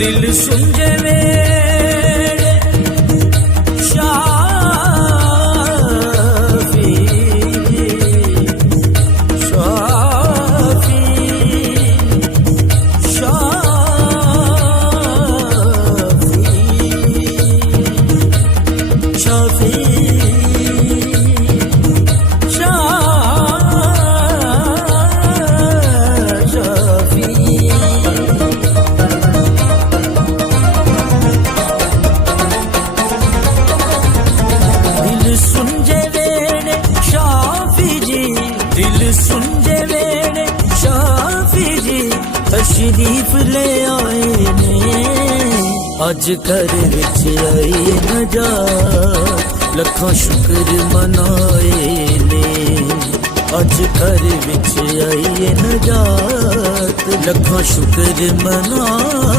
दिल सुंजे वेड़े शाफी शाफी शाफी शाफी सुनजे वेड़े शाफी जी तशरीफ ले आए ने अज घर विच आई नजात लखां शुक्र मनाए ने अज घर विच आई नजात लखां शुक्र मना